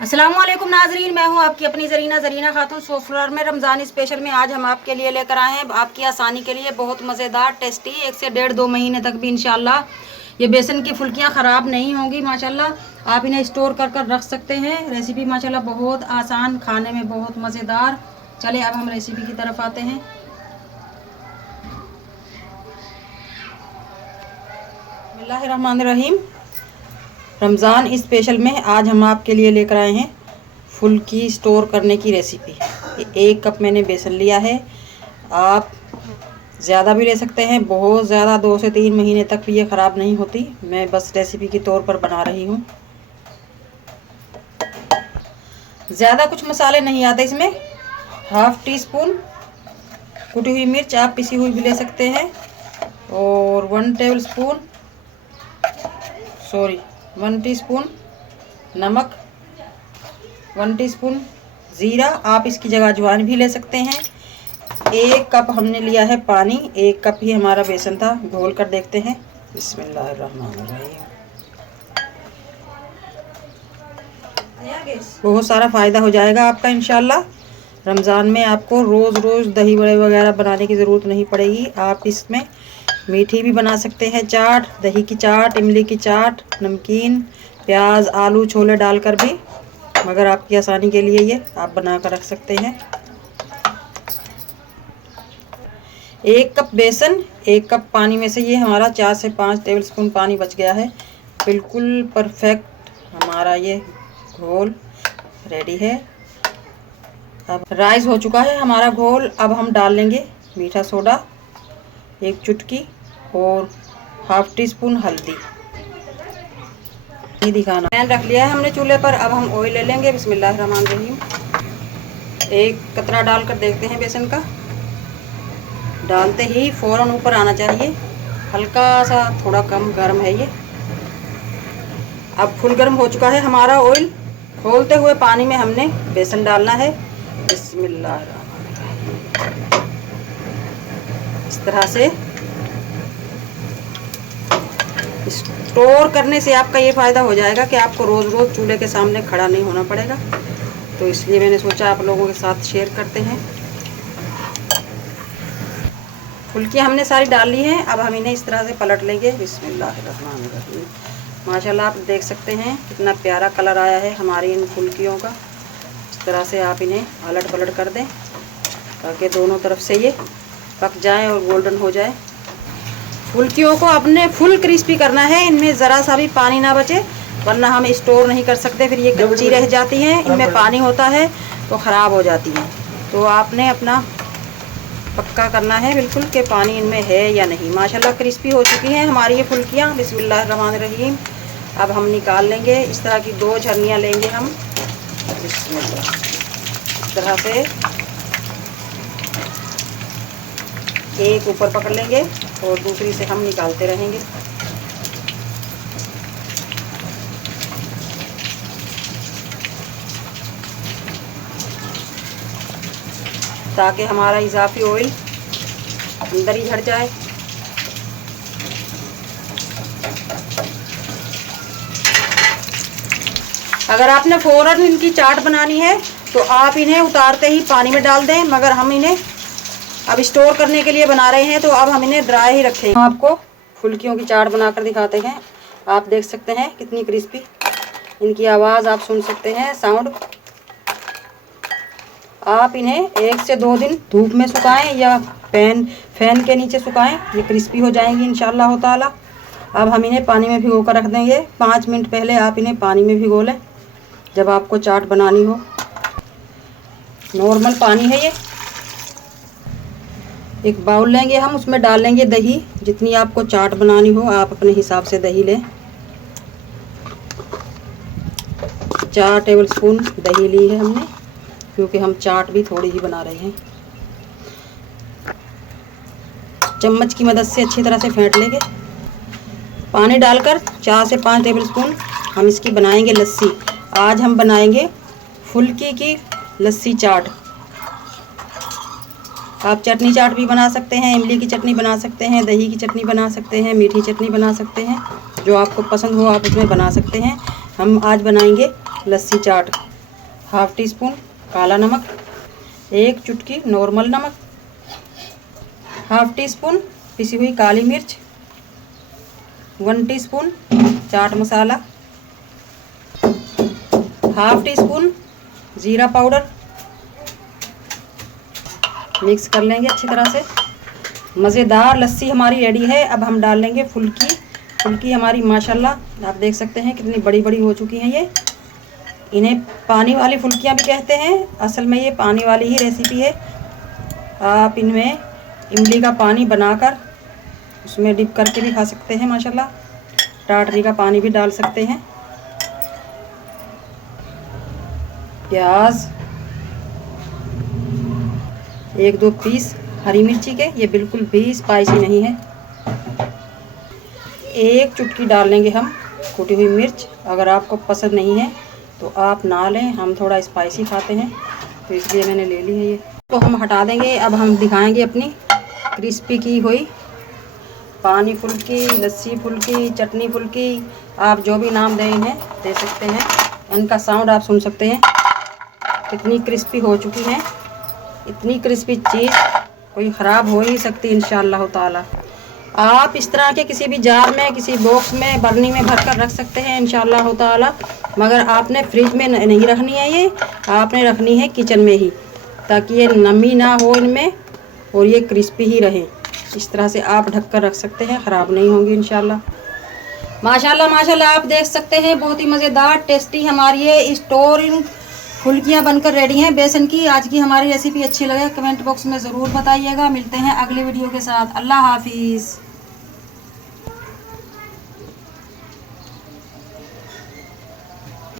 अस्सलामुअलैकुम नाजरीन, मैं हूं आपकी अपनी जरीना खातून। सोफ्लर में रमज़ान स्पेशल में आज हम आपके लिए लेकर आए हैं, आपकी आसानी के लिए बहुत मज़ेदार टेस्टी 1 से 1.5-2 महीने तक भी इंशाल्लाह ये बेसन की फुल्कियां ख़राब नहीं होंगी। माशाल्लाह आप इन्हें स्टोर कर कर रख सकते हैं। रेसिपी माशाल्लाह बहुत आसान, खाने में बहुत मज़ेदार। चले अब हम रेसिपी की तरफ आते हैं। बिस्मिल्लाहिर्रहमानिर्रहीम। रमज़ान स्पेशल में आज हम आपके लिए लेकर आए हैं फुल्की स्टोर करने की रेसिपी। 1 कप मैंने बेसन लिया है। आप ज़्यादा भी ले सकते हैं, बहुत ज़्यादा 2 से 3 महीने तक भी ये ख़राब नहीं होती। मैं बस रेसिपी के तौर पर बना रही हूँ। ज़्यादा कुछ मसाले नहीं आते इसमें। 1/2 टीस्पून कुटी हुई मिर्च, आप पिसी हुई भी ले सकते हैं, और 1 टीस्पून नमक, 1 टीस्पून ज़ीरा, आप इसकी जगह अजवाइन भी ले सकते हैं। 1 कप हमने लिया है पानी, 1 कप ही हमारा बेसन था। घोल कर देखते हैं। बिस्मिल्लाहिर्रहमानिर्रहीम। बहुत सारा फ़ायदा हो जाएगा आपका इंशाल्लाह। रमज़ान में आपको रोज़ रोज़ दही बड़े वगैरह बनाने की ज़रूरत नहीं पड़ेगी। आप इसमें मीठी भी बना सकते हैं चाट, दही की चाट, इमली की चाट, नमकीन, प्याज, आलू, छोले डालकर भी, मगर आपकी आसानी के लिए ये आप बना कर रख सकते हैं। 1 कप बेसन, 1 कप पानी में से ये हमारा 4 से 5 टेबलस्पून पानी बच गया है। बिल्कुल परफेक्ट हमारा ये घोल रेडी है। अब राइस हो चुका है हमारा घोल। अब हम डाल लेंगे मीठा सोडा 1 चुटकी और 1/2 टीस्पून हल्दी। ये दिखाना पैन रख लिया है हमने चूल्हे पर। अब हम ऑयल ले लेंगे। बिस्मिल्लाहिर्रहमानिर्रहीम। 1 कतरा डालकर देखते हैं बेसन का। डालते ही फ़ौरन ऊपर आना चाहिए। हल्का सा थोड़ा कम गर्म है ये। अब फुल गर्म हो चुका है हमारा ऑयल। खोलते हुए पानी में हमने बेसन डालना है। बिस्मिल्लाहिर्रहमानिर्रहीम। इस तरह से स्टोर करने से आपका ये फ़ायदा हो जाएगा कि आपको रोज़ रोज़ चूल्हे के सामने खड़ा नहीं होना पड़ेगा। तो इसलिए मैंने सोचा आप लोगों के साथ शेयर करते हैं। फुल्कियाँ हमने सारी डाल ली हैं। अब हम इन्हें इस तरह से पलट लेंगे। बिस्मिल्लाहिर्रहमानिर्रहीम। माशाल्लाह आप देख सकते हैं कितना प्यारा कलर आया है हमारी इन फुल्कियों का। इस तरह से आप इन्हें अलट पलट कर दें ताकि दोनों तरफ से ये पक जाए और गोल्डन हो जाए। फुल्कियों को अपने फुल क्रिस्पी करना है। इनमें ज़रा सा भी पानी ना बचे, वरना हम स्टोर नहीं कर सकते, फिर ये कच्ची रह जाती हैं। इनमें पानी होता है तो ख़राब हो जाती हैं। तो आपने अपना पक्का करना है बिल्कुल कि पानी इनमें है या नहीं। माशाल्लाह क्रिस्पी हो चुकी हैं हमारी ये फुल्कियाँ। बिस्मिल्लाहिर्रहमानिर्रहीम। अब हम निकाल लेंगे। इस तरह की 2 झरनियाँ लेंगे हम। बिस्मिल्लाह। इस तरह से एक ऊपर पकड़ लेंगे और दूसरी से हम निकालते रहेंगे। ताकि हमारा इजाफी ऑयल अंदर ही झड़ जाए। अगर आपने फ़ौरन इनकी चाट बनानी है तो आप इन्हें उतारते ही पानी में डाल दें, मगर हम इन्हें अब स्टोर करने के लिए बना रहे हैं तो अब हम इन्हें ड्राई ही रखेंगे। आपको फुल्कियों की चाट बनाकर दिखाते हैं। आप देख सकते हैं कितनी क्रिस्पी, इनकी आवाज़ आप सुन सकते हैं, साउंड। आप इन्हें 1 से 2 दिन धूप में सुखाएं या फैन के नीचे सुखाएं, ये क्रिस्पी हो जाएंगी इंशाअल्लाह ताला। अब हम इन्हें पानी में भिगो कर रख देंगे। 5 मिनट पहले आप इन्हें पानी में भिगो लें जब आपको चाट बनानी हो। नॉर्मल पानी है ये। एक बाउल लेंगे हम, उसमें डालेंगे दही। जितनी आपको चाट बनानी हो आप अपने हिसाब से दही लें। 4 टेबलस्पून दही ली है हमने, क्योंकि हम चाट भी थोड़ी ही बना रहे हैं। चम्मच की मदद से अच्छी तरह से फेंट लेंगे। पानी डालकर 4 से 5 टेबलस्पून हम इसकी बनाएंगे लस्सी। आज हम बनाएंगे फुल्की की लस्सी चाट। आप चटनी चाट भी बना सकते हैं, इमली की चटनी बना सकते हैं, दही की चटनी बना सकते हैं, मीठी चटनी बना सकते हैं, जो आपको पसंद हो आप उसमें बना सकते हैं। हम आज बनाएंगे लस्सी चाट। हाफ टी स्पून काला नमक, 1 चुटकी नॉर्मल नमक, हाफ टी स्पून पिसी हुई काली मिर्च, 1 teaspoon chaat masala, half tea spoon जीरा पाउडर। मिक्स कर लेंगे अच्छी तरह से। मज़ेदार लस्सी हमारी रेडी है। अब हम डाल लेंगे फुल्की। फुल्की हमारी माशाल्लाह आप देख सकते हैं कितनी बड़ी बड़ी हो चुकी हैं ये। इन्हें पानी वाली फुल्कियाँ भी कहते हैं। असल में ये पानी वाली ही रेसिपी है। आप इनमें इमली का पानी बनाकर उसमें डिप करके भी खा सकते हैं माशाल्लाह। टाटरी का पानी भी डाल सकते हैं। प्याज, 1-2 पीस हरी मिर्ची के, ये बिल्कुल भी स्पाइसी नहीं है। 1 चुटकी डाल लेंगे हम कूटी हुई मिर्च। अगर आपको पसंद नहीं है तो आप ना लें, हम थोड़ा स्पाइसी खाते हैं तो इसलिए मैंने ले ली है ये। तो हम हटा देंगे। अब हम दिखाएंगे अपनी क्रिस्पी की हुई पानी फुल्की, लस्सी फुल्की, चटनी फुल्की, आप जो भी नाम दे सकते हैं। इनका साउंड आप सुन सकते हैं कितनी क्रिस्पी हो चुकी हैं। इतनी क्रिस्पी चीज़ कोई ख़राब हो ही नहीं सकती इंशाअल्लाह ताला। आप इस तरह के किसी भी जार में, किसी बॉक्स में, बर्नी में भर कर रख सकते हैं इंशाअल्लाह ताला। मगर आपने फ्रिज में नहीं रखनी है, ये आपने रखनी है किचन में ही, ताकि ये नमी ना हो इनमें और ये क्रिस्पी ही रहे। इस तरह से आप ढक कर रख सकते हैं, ख़राब नहीं होंगी इंशाअल्लाह। माशाल्लाह माशाल्लाह आप देख सकते हैं बहुत ही मज़ेदार टेस्टी हमारी ये स्टोरिंग फुल्कियाँ बनकर रेडी हैं बेसन की। आज की हमारी रेसिपी अच्छी लगे कमेंट बॉक्स में ज़रूर बताइएगा। मिलते हैं अगली वीडियो के साथ। अल्लाह हाफिज़।